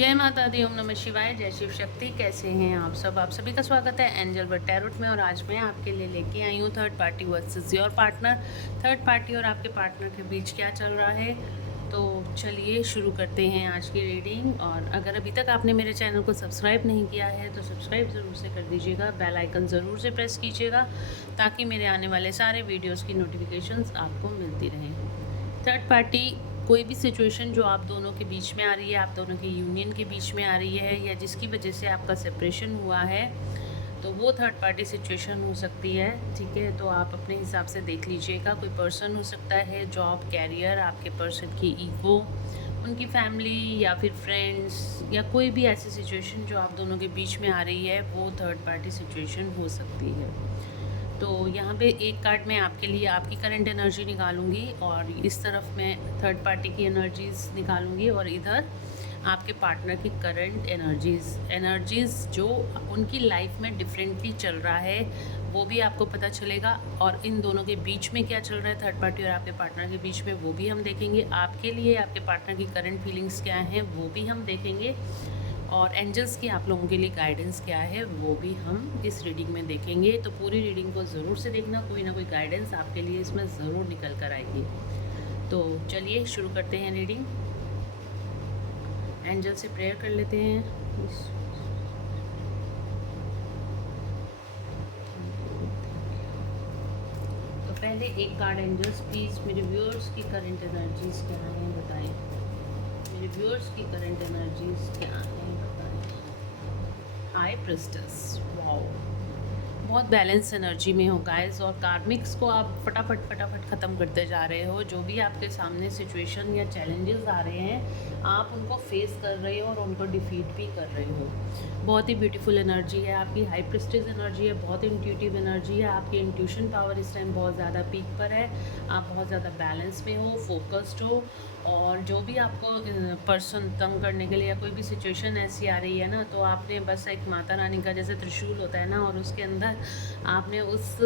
जय माता दी, ओम नमः शिवाय, जय शिव शक्ति। कैसे हैं आप सब? आप सभी का स्वागत है एंजल वर्ड टैरोट में। और आज मैं आपके लिए लेके आई हूँ third party versus your partner. Third party और आपके पार्टनर के बीच क्या चल रहा है, तो चलिए शुरू करते हैं आज की रीडिंग। और अगर अभी तक आपने मेरे चैनल को सब्सक्राइब नहीं किया है तो सब्सक्राइब ज़रूर से कर दीजिएगा, बेल आइकन ज़रूर से प्रेस कीजिएगा ताकि मेरे आने वाले सारे वीडियोज़ की नोटिफिकेशंस आपको मिलती रहें। थर्ड पार्टी कोई भी सिचुएशन जो आप दोनों के बीच में आ रही है, आप दोनों के यूनियन के बीच में आ रही है, या जिसकी वजह से आपका सेपरेशन हुआ है, तो वो थर्ड पार्टी सिचुएशन हो सकती है। ठीक है, तो आप अपने हिसाब से देख लीजिएगा। कोई पर्सन हो सकता है, जॉब, कैरियर, आपके पर्सन की ईगो, उनकी फैमिली, या फिर फ्रेंड्स, या कोई भी ऐसी सिचुएशन जो आप दोनों के बीच में आ रही है, वो थर्ड पार्टी सिचुएशन हो सकती है। तो यहाँ पे एक कार्ड मैं आपके लिए आपकी करंट एनर्जी निकालूंगी, और इस तरफ मैं थर्ड पार्टी की एनर्जीज़ निकालूंगी, और इधर आपके पार्टनर की करंट एनर्जीज़ जो उनकी लाइफ में डिफरेंटली चल रहा है वो भी आपको पता चलेगा। और इन दोनों के बीच में क्या चल रहा है, थर्ड पार्टी और आपके पार्टनर के बीच में, वो भी हम देखेंगे। आपके लिए आपके पार्टनर की करंट फीलिंग्स क्या हैं वो भी हम देखेंगे। और एंजल्स की आप लोगों के लिए गाइडेंस क्या है वो भी हम इस रीडिंग में देखेंगे। तो पूरी रीडिंग को ज़रूर से देखना, कोई ना कोई गाइडेंस आपके लिए इसमें ज़रूर निकल कर आएगी। तो चलिए शुरू करते हैं रीडिंग। एंजल से प्रेयर कर लेते हैं। तो पहले एक कार्ड एंजल्स प्लीज़ मेरे व्यूअर्स की करंट एनर्जीज़ क्या हैं बताएं। मेरे व्यूअर्स की करंट एनर्जीज़ क्या हैं बताएं। हाई प्रिस्टेस, वाओ, बहुत बैलेंस एनर्जी में हो गाइस। और कार्मिक्स को आप फटाफट ख़त्म करते जा रहे हो। जो भी आपके सामने सिचुएशन या चैलेंजेस आ रहे हैं, आप उनको फेस कर रहे हो और उनको डिफीट भी कर रहे हो। बहुत ही ब्यूटीफुल एनर्जी है आपकी, हाई प्रिस्टेज एनर्जी है, बहुत इंट्यूटिव एनर्जी है। आपकी इंट्यूशन पावर इस टाइम बहुत ज़्यादा पीक पर है। आप बहुत ज़्यादा बैलेंस में हो, फोकस्ड हो। और जो भी आपको पर्सन तंग करने के लिए या कोई भी सिचुएशन ऐसी आ रही है ना, तो आपने बस एक माता रानी का जैसे त्रिशूल होता है ना, और उसके अंदर आपने उस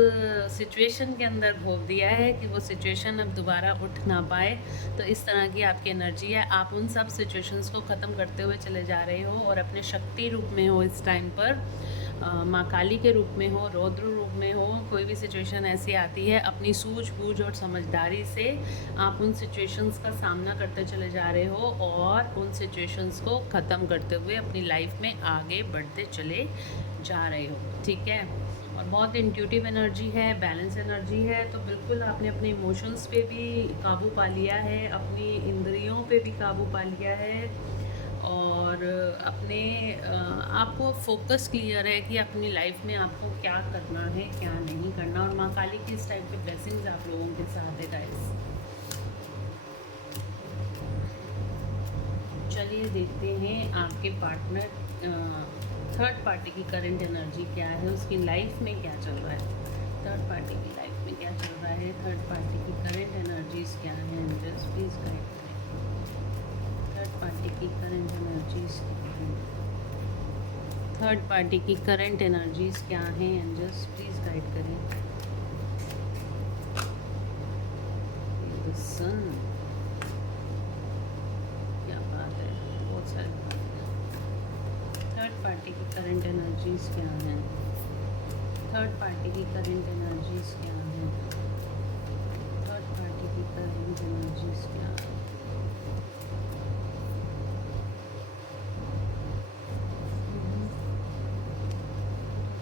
सिचुएशन के अंदर घोप दिया है कि वो सिचुएशन अब दोबारा उठ ना पाए। तो इस तरह की आपकी एनर्जी है। आप उन सब सिचुएशंस को ख़त्म करते हुए चले जा रहे हो, और अपने शक्ति रूप में हो इस टाइम पर, माँ काली के रूप में हो, रौद्र रूप में हो। कोई भी सिचुएशन ऐसी आती है, अपनी सूझबूझ और समझदारी से आप उन सिचुएशंस का सामना करते चले जा रहे हो, और उन सिचुएशंस को ख़त्म करते हुए अपनी लाइफ में आगे बढ़ते चले जा रहे हो। ठीक है, और बहुत इंट्यूटिव एनर्जी है, बैलेंस एनर्जी है। तो बिल्कुल आपने अपने इमोशंस पे भी काबू पा लिया है, अपनी इंद्रियों पे भी काबू पा लिया है, और अपने आपको फोकस क्लियर है कि अपनी लाइफ में आपको क्या करना है क्या नहीं करना। और माँ काली की इस टाइप के ब्लेसिंग्स आप लोगों के साथ है गाइस। चलिए देखते हैं आपके पार्टनर थर्ड पार्टी की करंट एनर्जी क्या है, उसकी लाइफ में क्या चल रहा है। थर्ड पार्टी की लाइफ में क्या चल रहा है, थर्ड पार्टी की करंट एनर्जीज क्या है, जस्ट प्लीज़ गाइड करें। थर्ड पार्टी की करंट एनर्जीज क्या है, थर्ड पार्टी की करंट एनर्जीज क्या है, एंजल्स प्लीज़ गाइड करें। द सन, क्या बात है, बहुत सारे। थर्ड पार्टी की करंट एनर्जीज क्या हैं, थर्ड पार्टी की करंट एनर्जीज क्या हैं, थर्ड पार्टी की करंट एनर्जीज क्या हैं।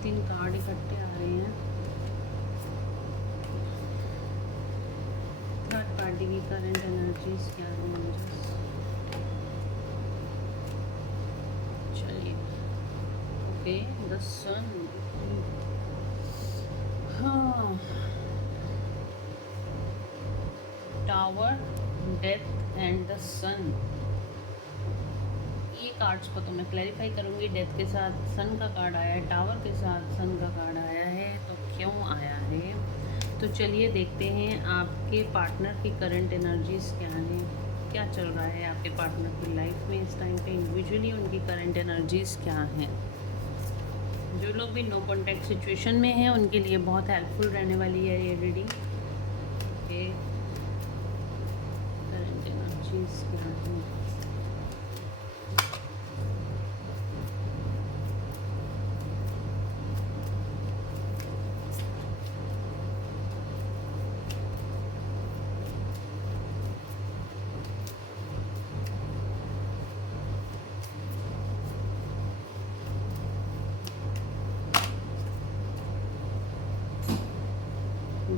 तीन कार्ड इकट्ठे आ रहे हैं। थर्ड पार्टी की करंट एनर्जीज क्या हैं। चलिए, ओके, द सन, हाँ, टावर, डेथ एंड द सन। ये कार्ड्स को तो मैं क्लैरिफाई करूँगी। डेथ के साथ सन का कार्ड आया है, टावर के साथ सन का कार्ड आया है, तो क्यों आया है। तो चलिए देखते हैं आपके पार्टनर की करंट एनर्जीज क्या हैं, क्या चल रहा है आपके पार्टनर की लाइफ में इस टाइम पे। इंडिविजुअली उनकी करंट एनर्जीज क्या हैं। जो लोग भी नो कॉन्टैक्ट सिचुएशन में हैं उनके लिए बहुत हेल्पफुल रहने वाली है ये रीडिंग। ओके, करंट एनर्जीज क्या हैं।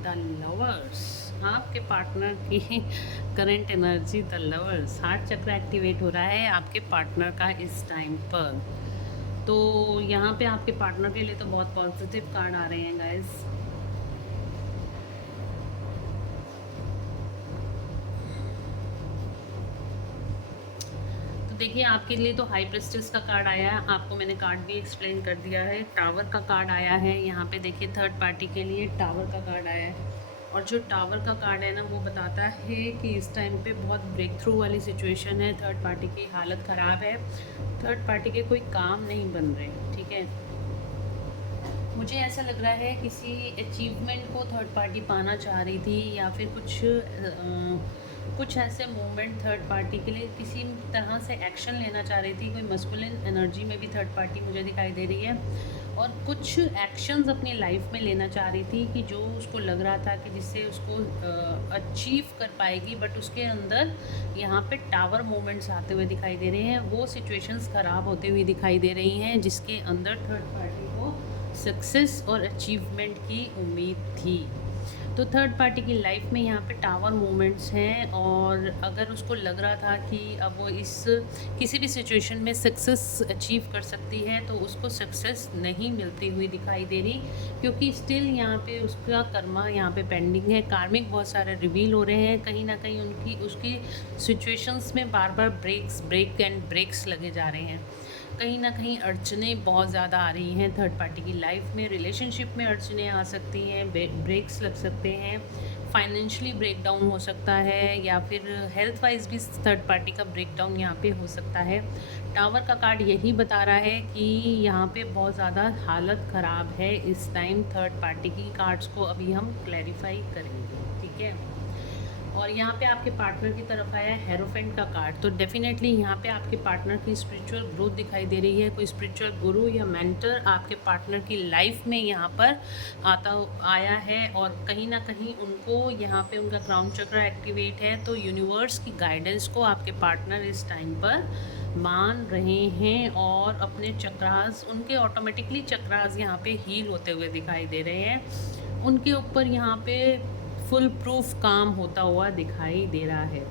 द लवर्स, आपके पार्टनर की current energy the lovers, heart चक्र एक्टिवेट हो रहा है आपके पार्टनर का इस टाइम पर। तो यहाँ पे आपके पार्टनर के लिए तो बहुत पॉजिटिव कार्ड आ रहे हैं गाइस। तो देखिए आपके लिए तो हाई प्रेस्टिस का कार्ड आया है, आपको मैंने कार्ड भी एक्सप्लेन कर दिया है। टावर का कार्ड आया है, यहाँ पे देखिए थर्ड पार्टी के लिए टावर का कार्ड आया है। और जो टावर का कार्ड है ना, वो बताता है कि इस टाइम पे बहुत ब्रेक थ्रू वाली सिचुएशन है। थर्ड पार्टी की हालत ख़राब है, थर्ड पार्टी के कोई काम नहीं बन रहे, ठीक है। मुझे ऐसा लग रहा है किसी अचीवमेंट को थर्ड पार्टी पाना चाह रही थी, या फिर कुछ ऐसे मूवमेंट थर्ड पार्टी के लिए किसी तरह से एक्शन लेना चाह रही थी। कोई मस्कुलिन एनर्जी में भी थर्ड पार्टी मुझे दिखाई दे रही है, और कुछ एक्शंस अपनी लाइफ में लेना चाह रही थी कि जो उसको लग रहा था कि जिससे उसको अचीव कर पाएगी, बट उसके अंदर यहाँ पे टावर मूवमेंट्स आते हुए दिखाई दे रहे हैं। वो सिचुएशंस ख़राब होते हुए दिखाई दे रही हैं जिसके अंदर थर्ड पार्टी को सक्सेस और अचीवमेंट की उम्मीद थी। तो थर्ड पार्टी की लाइफ में यहाँ पे टावर मूवमेंट्स हैं, और अगर उसको लग रहा था कि अब वो इस किसी भी सिचुएशन में सक्सेस अचीव कर सकती है, तो उसको सक्सेस नहीं मिलती हुई दिखाई दे रही, क्योंकि स्टिल यहाँ पे उसका कर्मा यहाँ पे पेंडिंग है। कार्मिक बहुत सारे रिवील हो रहे हैं, कहीं ना कहीं उसकी सिचुएशंस में बार बार ब्रेक्स लगे जा रहे हैं। कहीं ना कहीं अड़चने बहुत ज़्यादा आ रही हैं थर्ड पार्टी की लाइफ में। रिलेशनशिप में अड़चने आ सकती हैं, ब्रेक्स लग सकते हैं, फाइनेंशियली ब्रेक डाउन हो सकता है, या फिर हेल्थ वाइज भी थर्ड पार्टी का ब्रेक डाउन यहाँ पे हो सकता है। टावर का कार्ड यही बता रहा है कि यहाँ पे बहुत ज़्यादा हालत ख़राब है इस टाइम थर्ड पार्टी की। कार्ड्स को अभी हम क्लैरिफाई करेंगे, ठीक है। और यहाँ पे आपके पार्टनर की तरफ आया है हेरोफेंट का कार्ड। तो डेफिनेटली यहाँ पे आपके पार्टनर की स्पिरिचुअल ग्रोथ दिखाई दे रही है। कोई स्पिरिचुअल गुरु या मेंटर आपके पार्टनर की लाइफ में यहाँ पर आया है, और कहीं ना कहीं उनको यहाँ पे उनका क्राउन चक्र एक्टिवेट है। तो यूनिवर्स की गाइडेंस को आपके पार्टनर इस टाइम पर मान रहे हैं, और अपने चक्रास, उनके ऑटोमेटिकली चक्रास यहाँ पे हील होते हुए दिखाई दे रहे हैं। उनके ऊपर यहाँ पे फुल प्रूफ काम होता हुआ दिखाई दे रहा है।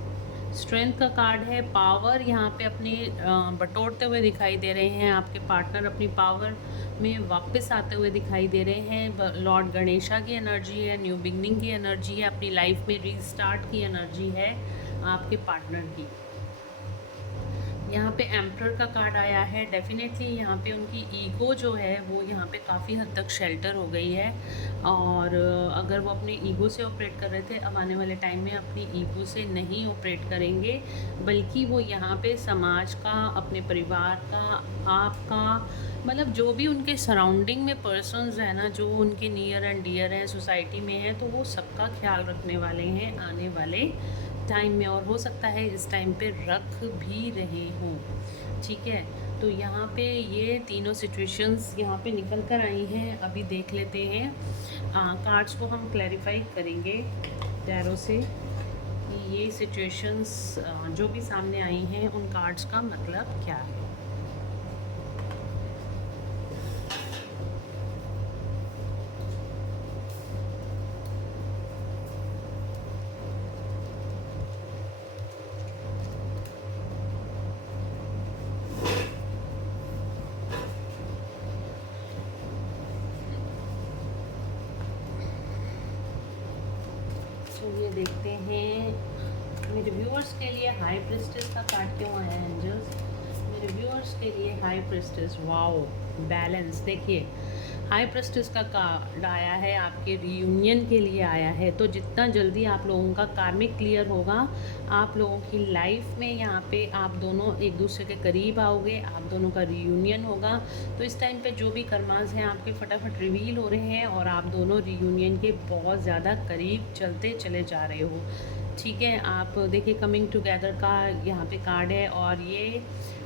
स्ट्रेंथ का कार्ड है, पावर यहाँ पे अपनी बटोरते हुए दिखाई दे रहे हैं। आपके पार्टनर अपनी पावर में वापस आते हुए दिखाई दे रहे हैं। लॉर्ड गणेशा की एनर्जी है, न्यू बिगनिंग की एनर्जी है, अपनी लाइफ में रीस्टार्ट की एनर्जी है आपके पार्टनर की। यहाँ पे एम्परर का कार्ड आया है। डेफिनेटली यहाँ पे उनकी ईगो जो है वो यहाँ पे काफ़ी हद तक शेल्टर हो गई है, और अगर वो अपनी ईगो से ऑपरेट कर रहे थे, अब आने वाले टाइम में अपनी ईगो से नहीं ऑपरेट करेंगे, बल्कि वो यहाँ पे समाज का, अपने परिवार का, आपका, मतलब जो भी उनके सराउंडिंग में पर्सन्स हैं ना, जो उनके नियर एंड डियर हैं, सोसाइटी में हैं, तो वो सबका ख्याल रखने वाले हैं आने वाले टाइम में, और हो सकता है इस टाइम पे रख भी रहे हों, ठीक है। तो यहाँ पे ये तीनों सिचुएशंस यहाँ पे निकल कर आई हैं। अभी देख लेते हैं, कार्ड्स को हम क्लैरिफाई करेंगे टैरो से कि ये सिचुएशंस जो भी सामने आई हैं उन कार्ड्स का मतलब क्या है। चलिए देखते हैं मेरे व्यूअर्स के लिए हाई प्रेस्टिस का कार्ड क्यों आया है एंजल्स। मेरे व्यूअर्स के लिए हाई प्रेस्टिस, वाओ, बैलेंस। देखिए हाई प्रेस्टिस का कार्ड आया है, आपके रियूनियन के लिए आया है। तो जितना जल्दी आप लोगों का कार्मिक क्लियर होगा, आप लोगों की लाइफ में यहाँ पे आप दोनों एक दूसरे के करीब आओगे, आप दोनों का रियूनियन होगा। तो इस टाइम पे जो भी कर्मास हैं आपके फटाफट रिवील हो रहे हैं, और आप दोनों रियूनियन के बहुत ज़्यादा करीब चलते चले जा रहे हो, ठीक है। आप देखिए कमिंग टुगेदर का यहाँ पे कार्ड है, और ये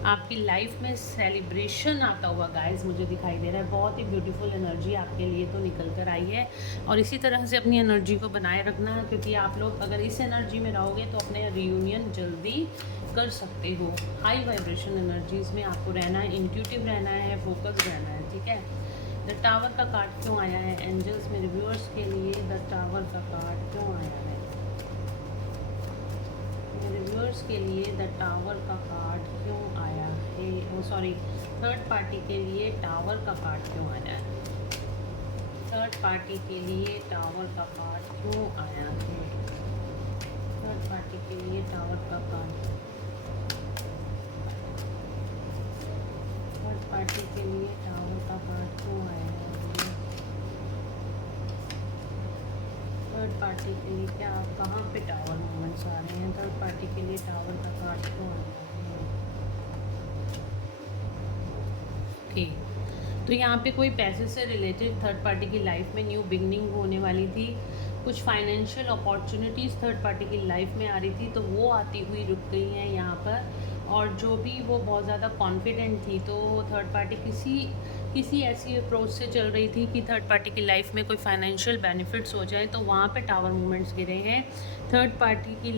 आपकी लाइफ में सेलिब्रेशन आता हुआ गाइस मुझे दिखाई दे रहा है। बहुत ही ब्यूटीफुल एनर्जी आपके लिए तो निकल कर आई है, और इसी तरह से अपनी एनर्जी को बनाए रखना, क्योंकि आप लोग अगर इस एनर्जी में रहोगे तो अपने रियूनियन जल्दी कर सकते हो। हाई वाइब्रेशन एनर्जीज़ में आपको रहना है, इंट्यूटिव रहना है, फोकस रहना है, ठीक है। द टावर का कार्ड क्यों आया है एंजल्स मेरे व्यूअर्स के लिए? द टावर का कार्ड क्यों आया है मेरे व्यूअर्स के लिए? द टावर का कार्ड क्यों आया है? ओ सॉरी, थर्ड पार्टी के लिए टावर का कार्ड क्यों आया है? थर्ड पार्टी के लिए टावर का कार्ड क्यों आया है? थर्ड पार्टी के लिए टावर का कार्ड, थर्ड पार्टी के लिए टावर का कार्ड क्यों आया है? थर्ड पार्टी के लिए क्या कहाँ पे टावर मूवमेंट्स आ रहे हैं? थर्ड पार्टी के लिए टावर का कार्ड क्यों आया है? ओके, तो यहाँ पे कोई पैसे से रिलेटेड थर्ड पार्टी की लाइफ में न्यू बिगनिंग होने वाली थी। कुछ फाइनेंशियल अपॉर्चुनिटीज़ थर्ड पार्टी की लाइफ में आ रही थी, तो वो आती हुई रुक गई हैं यहाँ पर। और जो भी वो बहुत ज़्यादा कॉन्फिडेंट थी, तो थर्ड पार्टी किसी ऐसी अप्रोच से चल रही थी कि थर्ड पार्टी की लाइफ में कोई फाइनेंशियल बेनिफिट्स हो जाए, तो वहाँ पे टावर मूवमेंट्स गिरे हैं। थर्ड पार्टी की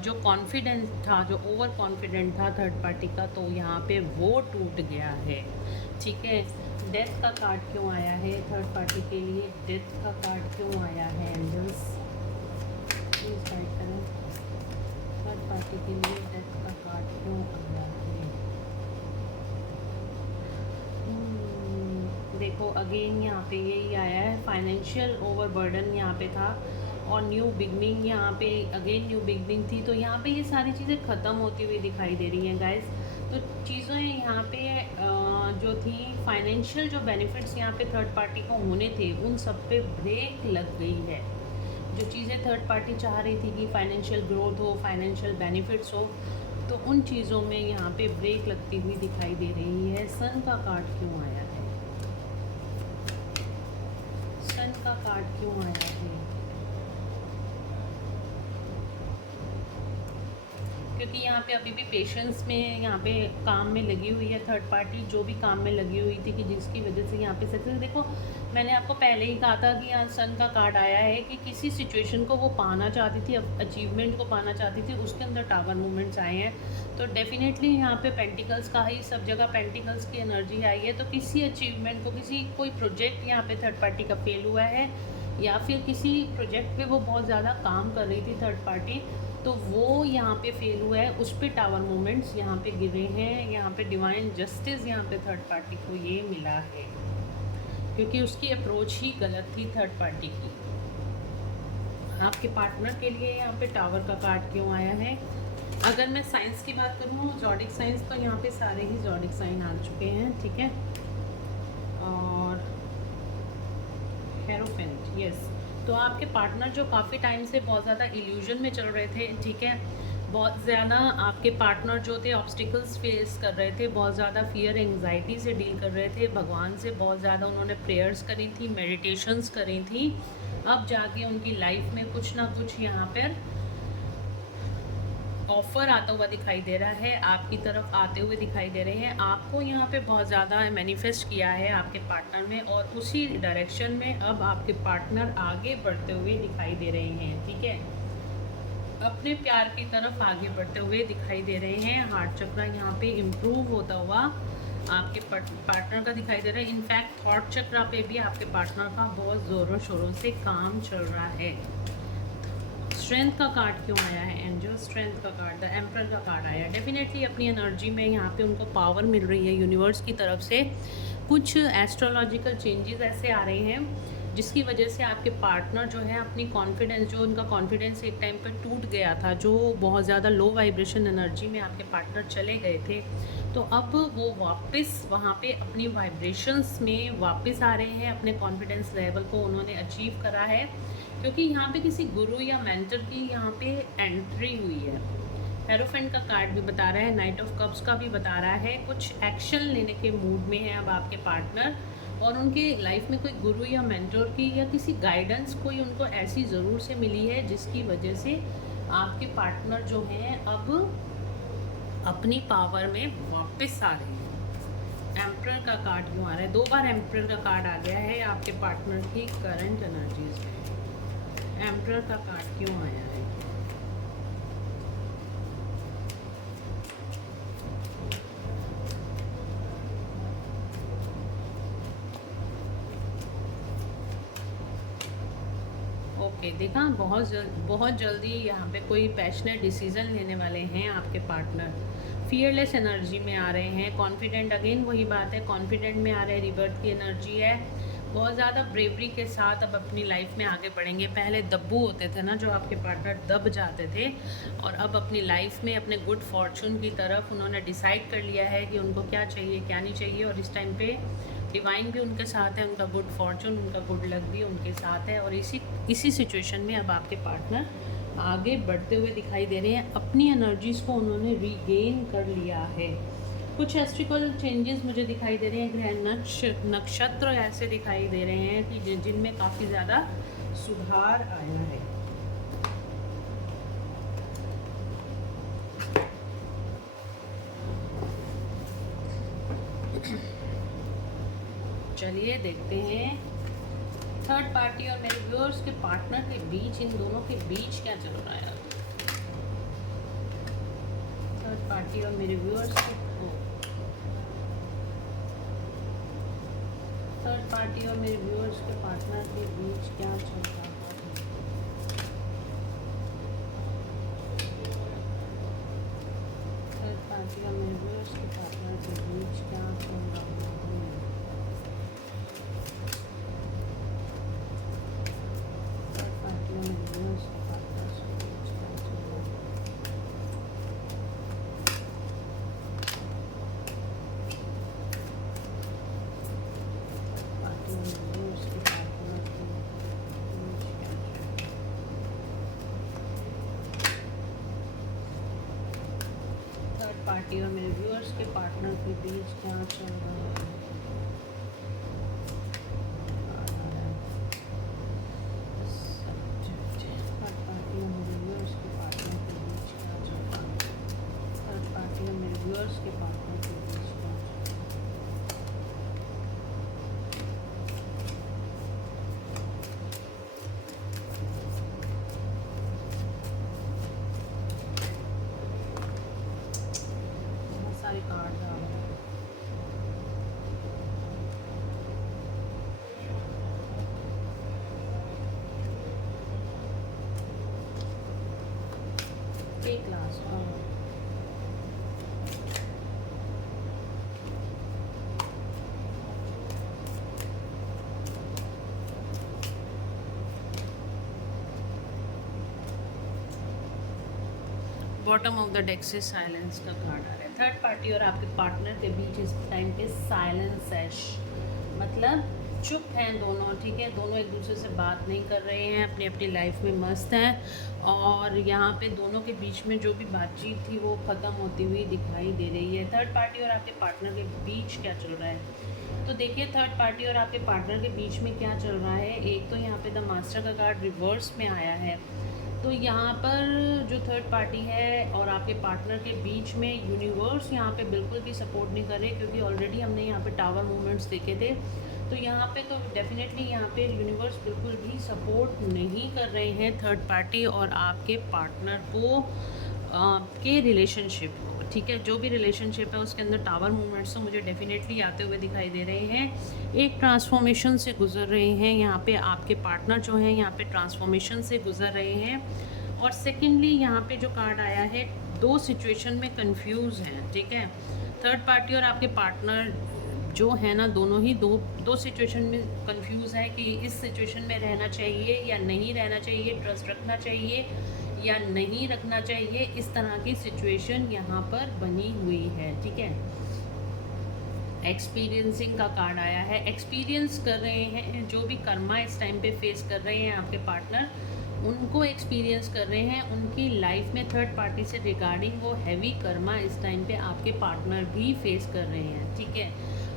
जो कॉन्फिडेंस था, जो ओवर कॉन्फिडेंट था थर्ड पार्टी का, तो यहाँ पे वो टूट गया है। ठीक है, डेथ का कार्ड क्यों आया है थर्ड पार्टी के लिए? डेथ का कार्ड क्यों आया है एंजल्स? प्लीज़ गाइड करें थर्ड पार्टी के लिए डेथ का कार्ड क्यों आया है? देखो अगेन यहाँ पे यही आया है, फाइनेंशियल ओवरबर्डन यहाँ पे था और न्यू बिगनिंग यहाँ पे अगेन न्यू बिगनिंग थी। तो यहाँ पे ये सारी चीज़ें ख़त्म होती हुई दिखाई दे रही हैं गाइस। तो चीज़ें यहाँ पे जो थी फाइनेंशियल जो बेनिफिट्स यहाँ पे थर्ड पार्टी को होने थे, उन सब पे ब्रेक लग गई है। जो चीज़ें थर्ड पार्टी चाह रही थी कि फाइनेंशियल ग्रोथ हो, फाइनेंशियल बेनिफिट्स हो, तो उन चीज़ों में यहाँ पे ब्रेक लगती हुई दिखाई दे रही है। सन का कार्ड क्यों आया है? सन का कार्ड क्यों आया है? क्योंकि यहाँ पे अभी भी पेशेंस में यहाँ पे काम में लगी हुई है थर्ड पार्टी, जो भी काम में लगी हुई थी कि जिसकी वजह से यहाँ पे सक्सेस। देखो मैंने आपको पहले ही कहा था कि यहाँ सन का कार्ड आया है कि किसी सिचुएशन को वो पाना चाहती थी, अचीवमेंट को पाना चाहती थी, उसके अंदर टावर मूवमेंट्स आए हैं। तो डेफिनेटली यहाँ पे पेंटिकल्स का ही सब जगह पेंटिकल्स की एनर्जी आई है। तो किसी अचीवमेंट को, कोई प्रोजेक्ट यहाँ पे थर्ड पार्टी का फेल हुआ है, या फिर किसी प्रोजेक्ट पे वो बहुत ज़्यादा काम कर रही थी थर्ड पार्टी, तो वो यहाँ पे फेल हुआ है, उस पे टावर मोमेंट्स यहाँ पे गिरे हैं। यहाँ पे डिवाइन जस्टिस यहाँ पे थर्ड पार्टी को ये मिला है, क्योंकि उसकी अप्रोच ही गलत थी थर्ड पार्टी की। आपके पार्टनर के लिए यहाँ पे टावर का कार्ड क्यों आया है? अगर मैं साइंस की बात करूँ, जॉडिक साइंस, तो यहाँ पे सारे ही जॉडिक साइन आ चुके हैं। ठीक है, और हेरोफेंट, यस। तो आपके पार्टनर जो काफ़ी टाइम से बहुत ज़्यादा इल्यूजन में चल रहे थे, ठीक है, बहुत ज़्यादा आपके पार्टनर जो थे ऑब्स्टिकल्स फेस कर रहे थे, बहुत ज़्यादा फियर एंग्जाइटी से डील कर रहे थे, भगवान से बहुत ज़्यादा उन्होंने प्रेयर्स करी थी, मेडिटेशंस करी थी। अब जाके उनकी लाइफ में कुछ ना कुछ यहाँ पर ऑफ़र आता हुआ दिखाई दे रहा है, आपकी तरफ आते हुए दिखाई दे रहे हैं। आपको यहाँ पे बहुत ज़्यादा मैनिफेस्ट किया है आपके पार्टनर में, और उसी डायरेक्शन में अब आपके पार्टनर आगे बढ़ते हुए दिखाई दे रहे हैं। ठीक है, अपने प्यार की तरफ आगे बढ़ते हुए दिखाई दे रहे हैं। हार्ट चक्र यहाँ पे इम्प्रूव होता हुआ आपके पार्टनर का दिखाई दे रहा है। इनफैक्ट थॉट चक्र पे भी आपके पार्टनर का बहुत ज़ोरों शोरों से काम चल रहा है। स्ट्रेंथ का कार्ड क्यों आया है एंजल? स्ट्रेंथ का कार्ड, द एम्परर का कार्ड आया है। डेफिनेटली अपनी एनर्जी में यहाँ पे उनको पावर मिल रही है यूनिवर्स की तरफ से। कुछ एस्ट्रोलॉजिकल चेंजेस ऐसे आ रहे हैं जिसकी वजह से आपके पार्टनर जो है अपनी कॉन्फिडेंस, जो उनका कॉन्फिडेंस एक टाइम पर टूट गया था, जो बहुत ज़्यादा लो वाइब्रेशन एनर्जी में आपके पार्टनर चले गए थे, तो अब वो वापस वहाँ पे अपनी वाइब्रेशंस में वापस आ रहे हैं। अपने कॉन्फिडेंस लेवल को उन्होंने अचीव करा है, क्योंकि यहाँ पे किसी गुरु या मेंटर की यहाँ पे एंट्री हुई है। हेरोफेंट का कार्ड भी बता रहा है, नाइट ऑफ कप्स का भी बता रहा है, कुछ एक्शन लेने के मूड में है अब आपके पार्टनर, और उनके लाइफ में कोई गुरु या मेंटर की या किसी गाइडेंस कोई उनको ऐसी ज़रूर से मिली है, जिसकी वजह से आपके पार्टनर जो हैं अब अपनी पावर में वापस आ रहे हैं। एम्परर का कार्ड क्यों आ रहा है? 2 बार एम्परर का कार्ड आ गया है आपके पार्टनर की करंट एनर्जीज में। एम्परर का कार्ड क्यों आया है? ओके, देखा, बहुत जल्दी यहाँ पे कोई पैशनेट डिसीज़न लेने वाले हैं आपके पार्टनर। फियरलेस एनर्जी में आ रहे हैं, कॉन्फिडेंट, अगेन वही बात है, कॉन्फिडेंट में आ रहे हैं, रिबर्थ की एनर्जी है। बहुत ज़्यादा ब्रेवरी के साथ अब अपनी लाइफ में आगे बढ़ेंगे। पहले दब्बू होते थे ना, जो आपके पार्टनर दब जाते थे, और अब अपनी लाइफ में अपने गुड फॉर्चून की तरफ उन्होंने डिसाइड कर लिया है कि उनको क्या चाहिए क्या नहीं चाहिए। और इस टाइम पे डिवाइन भी उनके साथ है, उनका गुड फॉर्चून, उनका गुड लक भी उनके साथ है। और इसी सिचुएशन में अब आपके पार्टनर आगे बढ़ते हुए दिखाई दे रहे हैं। अपनी एनर्जीज़ को उन्होंने रीगेन कर लिया है। कुछ एस्ट्रिकल चेंजेस मुझे दिखाई दे रहे हैं, ग्रह नक्षत्र ऐसे दिखाई दे रहे हैं कि जिनमें काफ़ी ज़्यादा सुधार आया है। चलिए देखते हैं थर्ड पार्टी और मेरे व्यूअर्स के पार्टनर के बीच, इन दोनों के बीच क्या चल रहा है। थर्ड पार्टी और मेरे व्यूअर्स के थर्ड पार्टी और मेरे व्यूअर्स के पार्टनर के बीच क्या चल रहा है। थर्ड पार्टी और मेरे व्यूअर्स के पार्टनर के बीच क्या चल रहा है। पार्टी और मेरे व्यूअर्स के पार्टनर के बीच क्या चल रहा है। थर्ड पार्टी और मेरे व्यूअर्स के पार्टनर के बीच क्या चल रहा है। थर्ड पार्टी और मेरे व्यूअर्स के पार्टनर के बीच क्या चल रहा है। कार्ड आ रहे हैं। एक last bottom of the deck से साइलेंस का कार्ड आ रहा है। थर्ड पार्टी और आपके पार्टनर के बीच इस टाइम पे साइलेंस है, मतलब चुप हैं दोनों, ठीक है। दोनों एक दूसरे से बात नहीं कर रहे हैं, अपनी अपनी लाइफ में मस्त हैं। और यहाँ पे दोनों के बीच में जो भी बातचीत थी वो ख़त्म होती हुई दिखाई दे रही है। थर्ड पार्टी और आपके पार्टनर के बीच क्या चल रहा है, तो देखिए थर्ड पार्टी और आपके पार्टनर के बीच में क्या चल रहा है। एक तो यहाँ पे द मास्टर का कार्ड रिवर्स में आया है, तो यहाँ पर जो थर्ड पार्टी है और आपके पार्टनर के बीच में यूनिवर्स यहाँ पे बिल्कुल भी सपोर्ट नहीं कर रहे, क्योंकि ऑलरेडी हमने यहाँ पे टावर मूवमेंट्स देखे थे। तो यहाँ पे तो डेफिनेटली यहाँ पे यूनिवर्स बिल्कुल भी सपोर्ट नहीं कर रहे हैं थर्ड पार्टी और आपके पार्टनर को के रिलेशनशिप, ठीक है। जो भी रिलेशनशिप है उसके अंदर टावर मूवमेंट्स तो मुझे डेफिनेटली आते हुए दिखाई दे रहे हैं। एक ट्रांसफॉर्मेशन से गुजर रहे हैं यहाँ पे आपके पार्टनर, जो हैं यहाँ पे ट्रांसफॉर्मेशन से गुजर रहे हैं। और सेकेंडली यहाँ पे जो कार्ड आया है, दो सिचुएशन में कंफ्यूज हैं, ठीक है। थर्ड पार्टी और आपके पार्टनर जो है ना, दोनों ही दो सिचुएशन में कंफ्यूज है कि इस सिचुएशन में रहना चाहिए या नहीं रहना चाहिए, ट्रस्ट रखना चाहिए या नहीं रखना चाहिए। इस तरह की सिचुएशन यहाँ पर बनी हुई है, ठीक है। एक्सपीरियंसिंग का कार्ड आया है, एक्सपीरियंस कर रहे हैं जो भी कर्मा इस टाइम पे फेस कर रहे हैं आपके पार्टनर, उनको एक्सपीरियंस कर रहे हैं। उनकी लाइफ में थर्ड पार्टी से रिगार्डिंग वो हैवी कर्मा इस टाइम पे आपके पार्टनर भी फेस कर रहे हैं, ठीक है।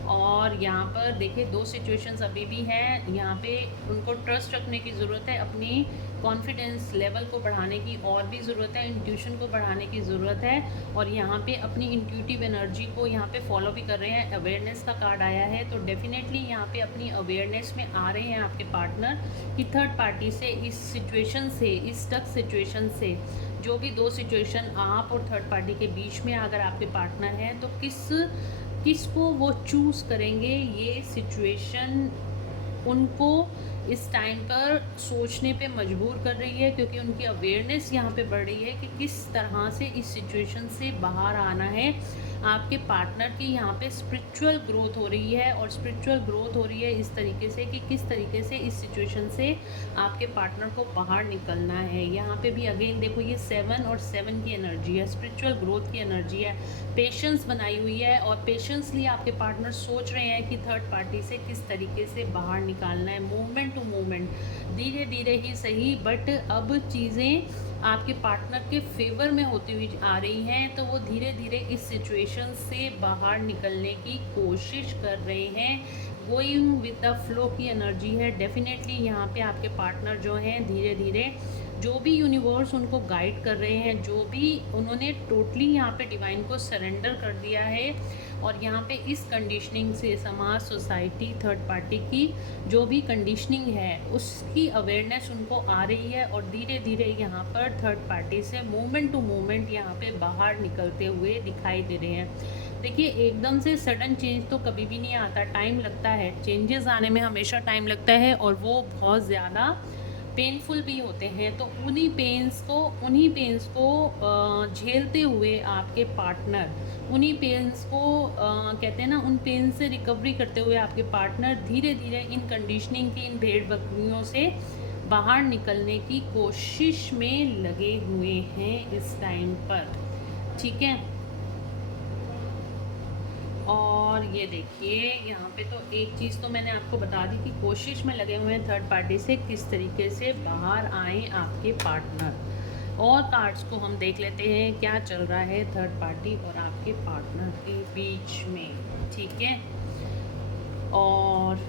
और यहाँ पर देखिए दो सिचुएशंस अभी भी हैं। यहाँ पे उनको ट्रस्ट रखने की ज़रूरत है, अपनी कॉन्फिडेंस लेवल को बढ़ाने की और भी ज़रूरत है, इंट्यूशन को बढ़ाने की ज़रूरत है। और यहाँ पे अपनी इंट्यूटिव एनर्जी को यहाँ पे फॉलो भी कर रहे हैं। अवेयरनेस का कार्ड आया है, तो डेफिनेटली यहाँ पे अपनी अवेयरनेस में आ रहे हैं आपके पार्टनर कि थर्ड पार्टी से, इस सिचुएशन से, इस स्टक सिचुएशन से, जो भी दो सिचुएशन आप और थर्ड पार्टी के बीच में अगर आपके पार्टनर हैं, तो किसको वो चूज़ करेंगे, ये सिचुएशन उनको इस टाइम पर सोचने पे मजबूर कर रही है, क्योंकि उनकी अवेयरनेस यहाँ पे बढ़ रही है कि किस तरह से इस सिचुएशन से बाहर आना है। आपके पार्टनर की यहाँ पे स्पिरिचुअल ग्रोथ हो रही है, और स्पिरिचुअल ग्रोथ हो रही है इस तरीके से कि किस तरीके से इस सिचुएशन से आपके पार्टनर को बाहर निकलना है। यहाँ पे भी अगेन देखो, ये 7 और 7 की एनर्जी है, स्पिरिचुअल ग्रोथ की एनर्जी है, पेशेंस बनाई हुई है, और पेशेंसली आपके पार्टनर सोच रहे हैं कि थर्ड पार्टी से किस तरीके से बाहर निकालना है। मूवमेंट टू मूवमेंट, धीरे धीरे ही सही, बट अब चीज़ें आपके पार्टनर के फेवर में होती हुई आ रही हैं, तो वो धीरे धीरे इस सिचुएशन से बाहर निकलने की कोशिश कर रहे हैं। गोइंग विद द फ्लो की एनर्जी है डेफिनेटली। यहाँ पे आपके पार्टनर जो हैं धीरे धीरे जो भी यूनिवर्स उनको गाइड कर रहे हैं, जो भी उन्होंने टोटली यहाँ पे डिवाइन को सरेंडर कर दिया है, और यहाँ पे इस कंडीशनिंग से समाज, सोसाइटी, थर्ड पार्टी की जो भी कंडीशनिंग है उसकी अवेयरनेस उनको आ रही है, और धीरे धीरे यहाँ पर थर्ड पार्टी से मूवमेंट टू मूवमेंट यहाँ पे बाहर निकलते हुए दिखाई दे रहे हैं। देखिए, एकदम से सडन चेंज तो कभी भी नहीं आता, टाइम लगता है, चेंजेस आने में हमेशा टाइम लगता है, और वो बहुत ज़्यादा पेनफुल भी होते हैं। तो उन्हीं पेन्स को झेलते हुए आपके पार्टनर, उन्हीं पेन्स को कहते हैं ना, उन पेन से रिकवरी करते हुए आपके पार्टनर धीरे धीरे इन कंडीशनिंग की, इन भेड़ बकरियों से बाहर निकलने की कोशिश में लगे हुए हैं इस टाइम पर। ठीक है, और ये देखिए यहाँ पे तो एक चीज़ तो मैंने आपको बता दी कि कोशिश में लगे हुए हैं थर्ड पार्टी से किस तरीके से बाहर आए आपके पार्टनर। और कार्ड्स को हम देख लेते हैं क्या चल रहा है थर्ड पार्टी और आपके पार्टनर के बीच में। ठीक है, और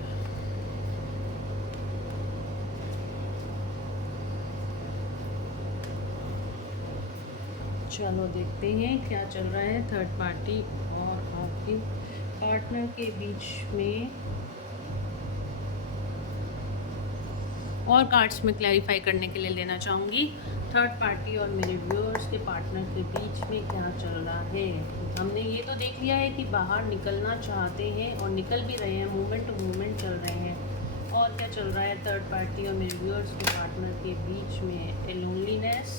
चलो देखते हैं क्या चल रहा है थर्ड पार्टी और आपके पार्टनर के बीच में। और कार्ड्स में क्लैरिफाई करने के लिए लेना चाहूँगी थर्ड पार्टी और मेरे व्यूअर्स के पार्टनर के बीच में क्या चल रहा है। हमने ये तो देख लिया है कि बाहर निकलना चाहते हैं और निकल भी रहे हैं, मूवमेंट टू मूवमेंट चल रहे हैं। और क्या चल रहा है थर्ड पार्टी और मेरे व्यूअर्स के पार्टनर के बीच में? ए लोनलीनेस,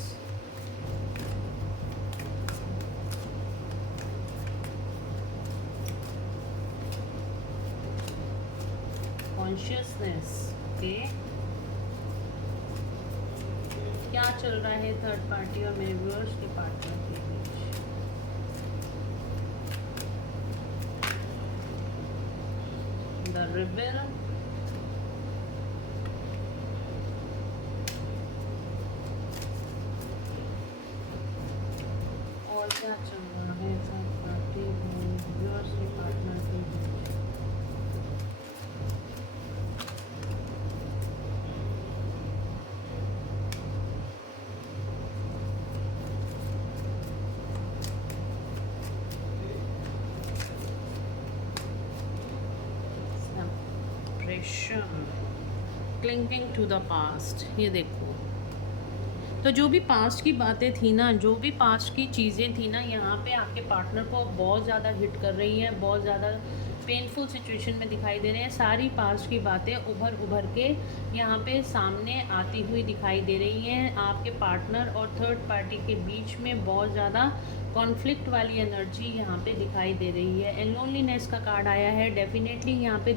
कॉन्शियसनेस। ओके, क्या चल रहा है थर्ड पार्टी और मेरे व्यूअर्स के पार्टनर के बीच? द रिबेल, और क्या चल रहा है थर्ड पार्टी और मेरे व्यूअर्स के पार्टनर के बीच? Clinging to the past. ये देखो, तो जो भी पास्ट की बातें थी ना, जो भी पास्ट की चीज़ें थी ना, यहाँ पे आपके पार्टनर को बहुत ज़्यादा हिट कर रही हैं, बहुत ज़्यादा पेनफुल सिचुएशन में दिखाई दे रहे हैं। सारी पास्ट की बातें उभर के यहाँ पे सामने आती हुई दिखाई दे रही हैं। आपके पार्टनर और थर्ड पार्टी के बीच में बहुत ज़्यादा कॉन्फ्लिक्ट वाली एनर्जी यहाँ पे दिखाई दे रही है। एंड लोनलीनेस का कार्ड आया है, डेफिनेटली यहाँ पे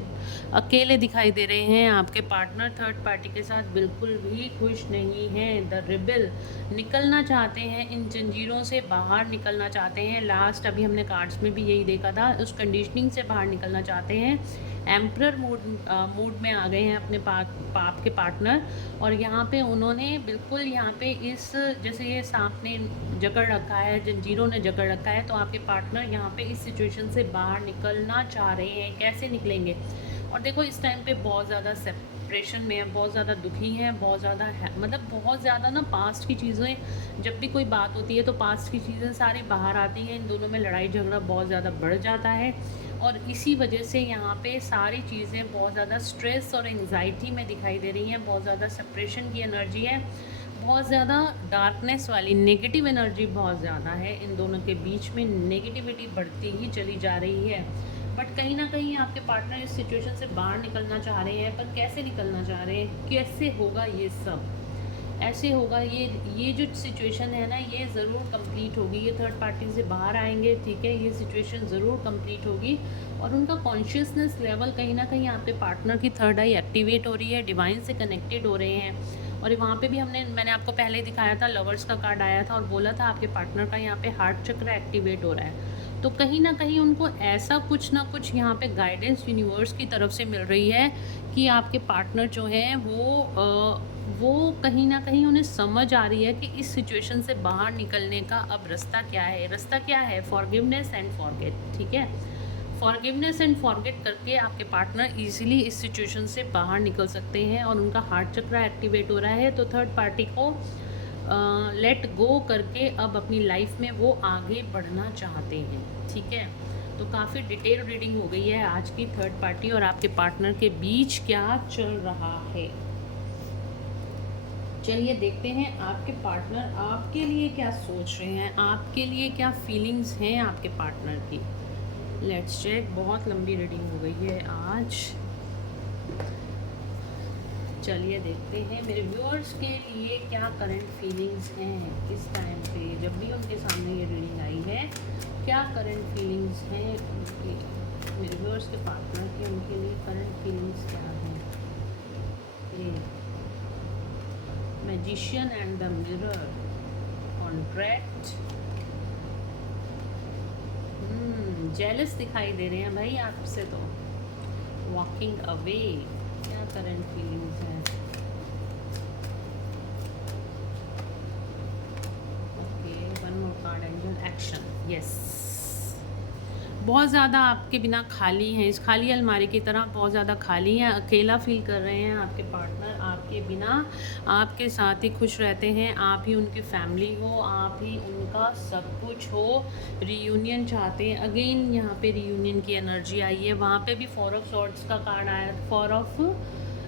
अकेले दिखाई दे रहे हैं। आपके पार्टनर थर्ड पार्टी के साथ बिल्कुल भी खुश नहीं हैं। द रिबेल, निकलना चाहते हैं, इन जंजीरों से बाहर निकलना चाहते हैं। लास्ट अभी हमने कार्ड्स में भी यही देखा था, उस कंडीशनिंग से बाहर निकलना चाहते हैं। एम्परर मूड में आ गए हैं अपने पाप के पार्टनर, और यहाँ पे उन्होंने बिल्कुल यहाँ पे इस, जैसे ये सांप ने जकड़ रखा है, जंजीरों ने जकड़ रखा है, तो आपके पार्टनर यहाँ पे इस सिचुएशन से बाहर निकलना चाह रहे हैं। कैसे निकलेंगे? और देखो, इस टाइम पे बहुत ज़्यादा सेपरेशन में है, बहुत ज़्यादा दुखी हैं, बहुत ज़्यादा मतलब बहुत ज़्यादा ना, पास्ट की चीज़ें, जब भी कोई बात होती है तो पास्ट की चीज़ें सारी बाहर आती हैं। इन दोनों में लड़ाई झगड़ा बहुत ज़्यादा बढ़ जाता है, और इसी वजह से यहाँ पे सारी चीज़ें बहुत ज़्यादा स्ट्रेस और एंग्जाइटी में दिखाई दे रही हैं। बहुत ज़्यादा सेपरेशन की एनर्जी है, बहुत ज़्यादा डार्कनेस वाली नेगेटिव एनर्जी बहुत ज़्यादा है। इन दोनों के बीच में नेगेटिविटी बढ़ती ही चली जा रही है। बट कहीं ना कहीं आपके पार्टनर इस सिचुएशन से बाहर निकलना चाह रहे हैं, पर कैसे निकलना चाह रहे हैं, कैसे होगा ये सब, ऐसे होगा ये जो सिचुएशन है ना, ये ज़रूर कंप्लीट होगी, ये थर्ड पार्टी से बाहर आएंगे, ठीक है, ये सिचुएशन ज़रूर कंप्लीट होगी। और उनका कॉन्शियसनेस लेवल कहीं ना कहीं आपके पार्टनर की थर्ड आई एक्टिवेट हो रही है, डिवाइन से कनेक्टेड हो रहे हैं। और वहाँ पे भी मैंने आपको पहले दिखाया था, लवर्स का कार्ड आया था और बोला था आपके पार्टनर का यहाँ पे हार्ट चक्र एक्टिवेट हो रहा है। तो कहीं ना कहीं उनको ऐसा कुछ ना कुछ यहाँ पे गाइडेंस यूनिवर्स की तरफ से मिल रही है कि आपके पार्टनर जो है वो कहीं ना कहीं उन्हें समझ आ रही है कि इस सिचुएशन से बाहर निकलने का अब रास्ता क्या है। रास्ता क्या है? फॉरगिवनेस एंड फॉरगेट, ठीक है। फॉरगिवनेस एंड फॉरगेट करके आपके पार्टनर इजीली इस सिचुएशन से बाहर निकल सकते हैं और उनका हार्ट चक्र एक्टिवेट हो रहा है। तो थर्ड पार्टी को लेट गो करके अब अपनी लाइफ में वो आगे बढ़ना चाहते हैं, ठीक है। तो काफ़ी डिटेल रीडिंग हो गई है आज की थर्ड पार्टी और आपके पार्टनर के बीच क्या चल रहा है। चलिए देखते हैं आपके पार्टनर आपके लिए क्या सोच रहे हैं, आपके लिए क्या फीलिंग्स हैं आपके पार्टनर की। Let's check. बहुत लंबी रीडिंग हो गई है आज। चलिए देखते हैं मेरे व्यूअर्स के लिए क्या करंट फीलिंग्स हैं इस टाइम पे, जब भी उनके सामने ये रीडिंग आई है, क्या करंट फीलिंग्स हैं उनके, मेरे व्यूअर्स के पार्टनर के, उनके लिए करंट फीलिंग्स क्या हैं। Magician and the mirror, contract, jealous दिखाई दे रहे हैं भाई आपसे, तो वॉकिंग अवे, क्या करंट फीलिंग्स हैं। Okay, one more card, angel action, yes. बहुत ज़्यादा आपके बिना खाली हैं, इस खाली अलमारी की तरह बहुत ज़्यादा खाली हैं, अकेला फील कर रहे हैं आपके पार्टनर, आपके बिना, आपके साथ ही खुश रहते हैं, आप ही उनकी फैमिली हो, आप ही उनका सब कुछ हो। रीयूनियन चाहते हैं, अगेन यहाँ पे रीयूनियन की एनर्जी आई है। वहाँ पे भी 4 ऑफ सॉर्ड्स का कार्ड आया, 4 ऑफ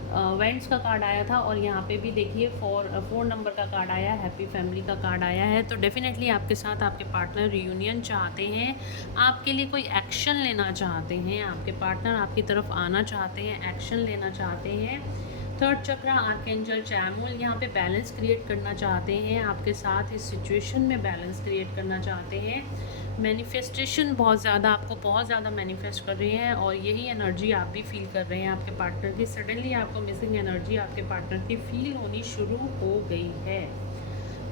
वेंट्स का कार्ड आया था और यहाँ पे भी देखिए 4 नंबर का कार्ड आया, हैप्पी फैमिली का कार्ड आया है। तो डेफिनेटली आपके साथ आपके पार्टनर रियूनियन चाहते हैं, आपके लिए कोई एक्शन लेना चाहते हैं, आपके पार्टनर आपकी तरफ आना चाहते हैं, एक्शन लेना चाहते हैं। थर्ड चक्र आर्कएंजल चैमुल यहाँ पे बैलेंस क्रिएट करना चाहते हैं, आपके साथ इस सिचुएशन में बैलेंस क्रिएट करना चाहते हैं। मैनिफेस्टेशन बहुत ज़्यादा, आपको बहुत ज़्यादा मैनिफेस्ट कर रही हैं और यही एनर्जी आप भी फील कर रहे हैं आपके पार्टनर की। सडनली आपको मिसिंग एनर्जी आपके पार्टनर की फील होनी शुरू हो गई है,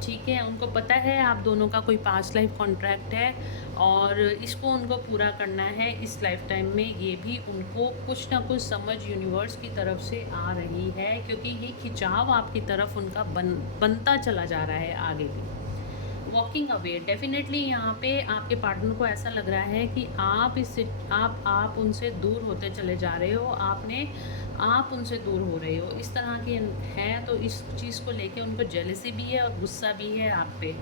ठीक है। उनको पता है आप दोनों का कोई पास्ट लाइफ कॉन्ट्रैक्ट है और इसको उनको पूरा करना है इस लाइफ टाइम में। ये भी उनको कुछ ना कुछ समझ यूनिवर्स की तरफ से आ रही है, क्योंकि ये खिंचाव आपकी तरफ उनका बनता चला जा रहा है आगे भी। वॉकिंग अवे, डेफिनेटली यहाँ पे आपके पार्टनर को ऐसा लग रहा है कि आप उनसे दूर होते चले जा रहे हो, आप उनसे दूर हो रहे हो, इस तरह की है। तो इस चीज़ को लेके उनको जेलसी भी है और गुस्सा भी है आप पे।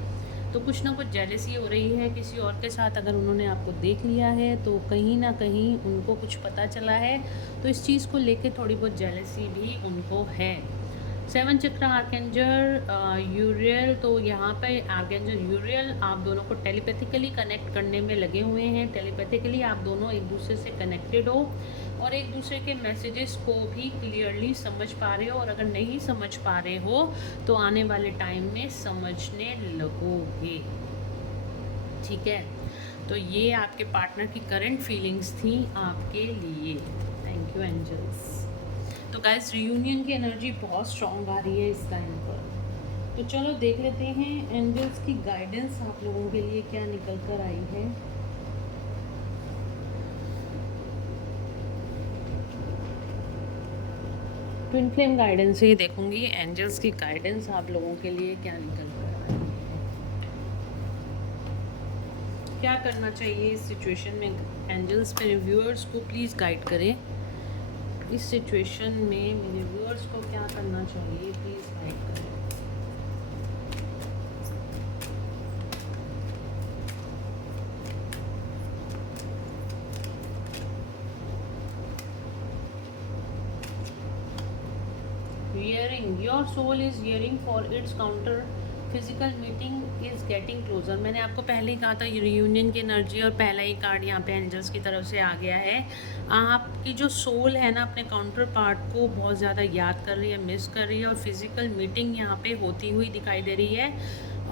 तो कुछ ना कुछ जेलसी हो रही है किसी और के साथ, अगर उन्होंने आपको देख लिया है तो कहीं ना कहीं उनको कुछ पता चला है, तो इस चीज़ को लेके थोड़ी बहुत जेलसी भी उनको है। 7 चक्र आर्कएंजल यूरियल, तो यहाँ पे आर्कएंजल यूरियल आप दोनों को टेलीपैथिकली कनेक्ट करने में लगे हुए हैं। टेलीपैथिकली आप दोनों एक दूसरे से कनेक्टेड हो और एक दूसरे के मैसेजेस को भी क्लियरली समझ पा रहे हो, और अगर नहीं समझ पा रहे हो तो आने वाले टाइम में समझने लगोगे, ठीक है। तो ये आपके पार्टनर की करंट फीलिंग्स थी आपके लिए। Thank you angels. तो गाइस, रियूनियन की एनर्जी बहुत स्ट्रॉन्ग आ रही है इस टाइम पर। तो चलो देख लेते हैं एंजल्स की गाइडेंस आप लोगों के लिए क्या निकल कर आई है। ट्विन फ्लेम गाइडेंस ही देखूंगी, एंजल्स की गाइडेंस आप लोगों के लिए क्या निकल कर आई है, क्या करना चाहिए इस सिचुएशन में। एंजल्स मेरे व्यूअर्स को प्लीज़ गाइड करें, इस सिचुएशन में मेरे व्यूअर्स को क्या करना चाहिए, प्लीज़ गाइड करें। Hearing, your soul is hearing for its counter physical meeting is getting closure. मैंने आपको पहले ही कहा था रियूनियन की एनर्जी, और पहला ही कार्ड यहाँ पे एंजल्स की तरफ से आ गया है। आपकी जो सोल है ना अपने काउंटर पार्ट को बहुत ज़्यादा याद कर रही है, मिस कर रही है, और फिज़िकल मीटिंग यहाँ पे होती हुई दिखाई दे रही है।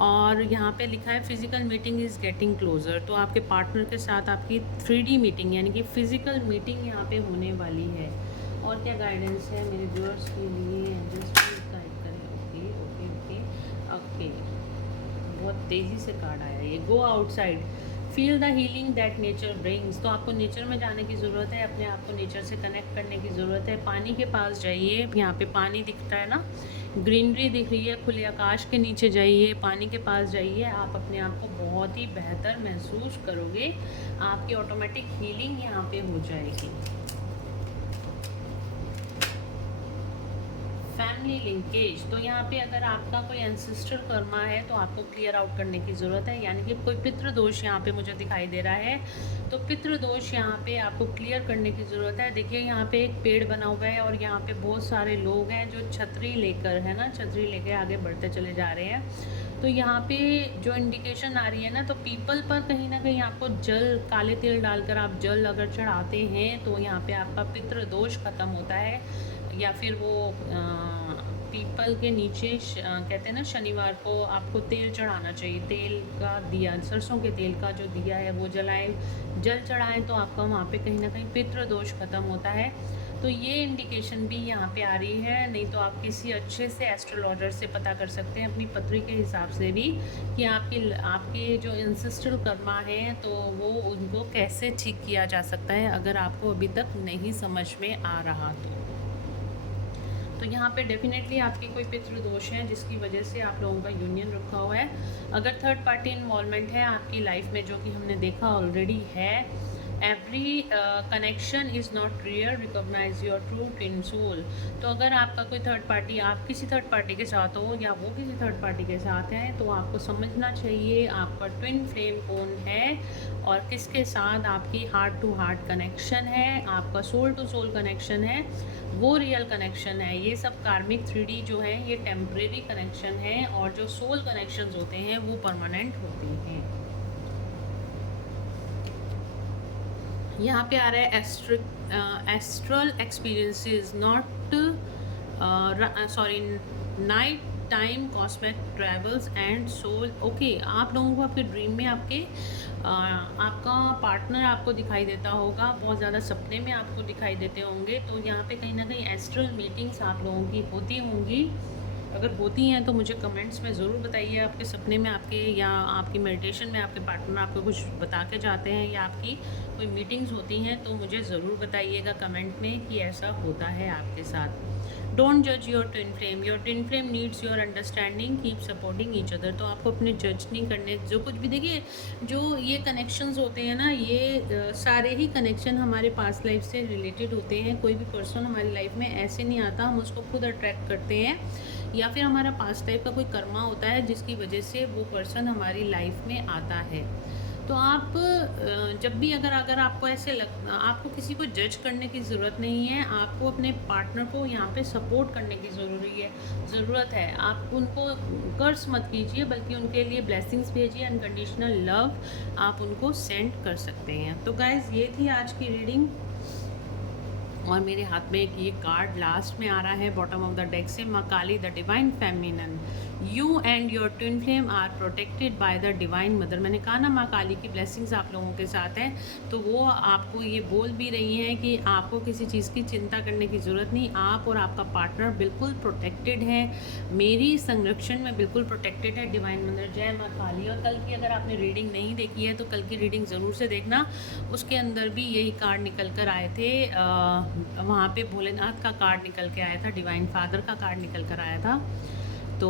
और यहाँ पे लिखा है physical meeting is getting closure. तो आपके पार्टनर के साथ आपकी 3D मीटिंग यानी कि फ़िज़िकल मीटिंग यहाँ पे होने वाली है। और क्या गाइडेंस है मेरे व्यूअर्स के लिए? एंजल्स प्लीज गाइड करें। ओके ओके ओके ओके, बहुत तेज़ी से कार्ड आया ये। Go outside, feel the healing that nature brings. तो आपको नेचर में जाने की ज़रूरत है, अपने आप को नेचर से कनेक्ट करने की ज़रूरत है। पानी के पास जाइए, यहाँ पे पानी दिखता है ना, ग्रीनरी दिख रही है, खुले आकाश के नीचे जाइए, पानी के पास जाइए, आप अपने आप को बहुत ही बेहतर महसूस करोगे। आपकी ऑटोमेटिक हीलिंग यहाँ पे हो जाएगी। फैमिली लिंकेज, तो यहाँ पे अगर आपका कोई एंसेस्टर कर्मा है तो आपको क्लियर आउट करने की ज़रूरत है, यानी कि कोई पितृदोष यहाँ पे मुझे दिखाई दे रहा है, तो पितृदोष यहाँ पे आपको क्लियर करने की ज़रूरत है। देखिए यहाँ पे एक पेड़ बना हुआ है और यहाँ पे बहुत सारे लोग हैं जो छतरी लेकर, है ना, छतरी लेकर आगे बढ़ते चले जा रहे हैं। तो यहाँ पे जो इंडिकेशन आ रही है ना, तो पीपल पर कहीं ना कहीं आपको जल, काले तिल डालकर आप जल अगर चढ़ाते हैं तो यहाँ पे आपका पितृदोष ख़त्म होता है। या फिर वो पीपल के नीचे कहते हैं ना, शनिवार को आपको तेल चढ़ाना चाहिए, तेल का दिया, सरसों के तेल का जो दिया है वो जलाएं, जल चढ़ाएं, तो आपका वहाँ पे कहीं ना कहीं पितृदोष ख़त्म होता है। तो ये इंडिकेशन भी यहाँ पे आ रही है। नहीं तो आप किसी अच्छे से एस्ट्रोलॉजर से पता कर सकते हैं अपनी पत्री के हिसाब से भी कि आपके जो इंसेस्ट्रल कर्मा हैं तो वो उनको कैसे ठीक किया जा सकता है, अगर आपको अभी तक नहीं समझ में आ रहा तो यहाँ पे डेफिनेटली आपकी कोई पितृदोष है जिसकी वजह से आप लोगों का यूनियन रखा हुआ है। अगर थर्ड पार्टी इन्वॉल्वमेंट है आपकी लाइफ में, जो कि हमने देखा ऑलरेडी है, every connection is not real, recognise your true twin soul. तो अगर आपका कोई थर्ड पार्टी, आप किसी थर्ड पार्टी के साथ हो या वो किसी थर्ड पार्टी के साथ हैं, तो आपको समझना चाहिए आपका ट्विन फ्लेम कौन है और किसके साथ आपकी हार्ट टू हार्ट कनेक्शन है, आपका सोल टू सोल कनेक्शन है, वो रियल कनेक्शन है। ये सब कार्मिक 3D जो है ये टेम्परेरी कनेक्शन है, और जो सोल कनेक्शंस होते हैं वो परमानेंट होते हैं। यहाँ पे आ रहा है astral experiences, not sorry, night time cosmic travels and soul. Okay, आप लोगों को आपके ड्रीम में आपका पार्टनर आपको दिखाई देता होगा, बहुत ज़्यादा सपने में आपको दिखाई देते होंगे। तो यहाँ पे कहीं ना कहीं एस्ट्रल मीटिंग्स आप लोगों की होती होंगी। अगर होती हैं तो मुझे कमेंट्स में ज़रूर बताइए, आपके सपने में आपके या आपकी मेडिटेशन में आपके पार्टनर आपको कुछ बता के जाते हैं या आपकी कोई मीटिंग्स होती हैं, तो मुझे ज़रूर बताइएगा कमेंट में कि ऐसा होता है आपके साथ। डोंट जज your twin flame, your twin flame needs your understanding, keep supporting each other. तो आपको अपने जज नहीं करने, जो कुछ भी, देखिए जो ये कनेक्शंस होते हैं ना, ये सारे ही कनेक्शन हमारे पास्ट लाइफ से रिलेटेड होते हैं। कोई भी पर्सन हमारी लाइफ में ऐसे नहीं आता, हम उसको खुद अट्रैक्ट करते हैं, या फिर हमारा पास्ट लाइफ का कोई कर्मा होता है जिसकी वजह से वो पर्सन हमारी लाइफ में आता है। तो आप जब भी अगर आपको ऐसे आपको किसी को जज करने की ज़रूरत नहीं है, आपको अपने पार्टनर को यहाँ पे सपोर्ट करने की ज़रूरत है। आप उनको कर्ज मत कीजिए, बल्कि उनके लिए ब्लेसिंग्स भेजिए, अनकंडीशनल लव आप उनको सेंड कर सकते हैं। तो गाइज़, ये थी आज की रीडिंग, और मेरे हाथ में एक ये कार्ड लास्ट में आ रहा है बॉटम ऑफ द डेक से, माँ Kali the divine feminine, you and your twin flame are protected by the divine mother. मैंने कहा ना माँ काली की ब्लेसिंग्स आप लोगों के साथ हैं, तो वो आपको ये बोल भी रही हैं कि आपको किसी चीज़ की चिंता करने की ज़रूरत नहीं, आप और आपका पार्टनर बिल्कुल प्रोटेक्टेड है, मेरी संरक्षण में बिल्कुल प्रोटेक्टेड है डिवाइन मदर। जय माँ काली। और कल की अगर आपने रीडिंग नहीं देखी है तो कल की रीडिंग ज़रूर से देखना, उसके अंदर भी यही कार्ड निकल कर आए थे। वहाँ पे भोलेनाथ का कार्ड निकल के आया था, डिवाइन फादर का कार्ड निकल कर आया था। तो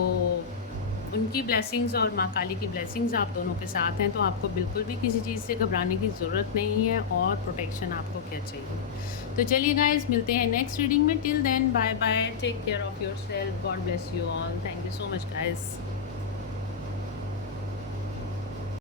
उनकी ब्लेसिंग्स और माँ काली की ब्लेसिंग्स आप दोनों के साथ हैं, तो आपको बिल्कुल भी किसी चीज़ से घबराने की ज़रूरत नहीं है, और प्रोटेक्शन आपको क्या चाहिए। तो चलिए गाइस, मिलते हैं नेक्स्ट रीडिंग में। Till then bye bye, take care of yourself, God bless you all, thank you so much guys.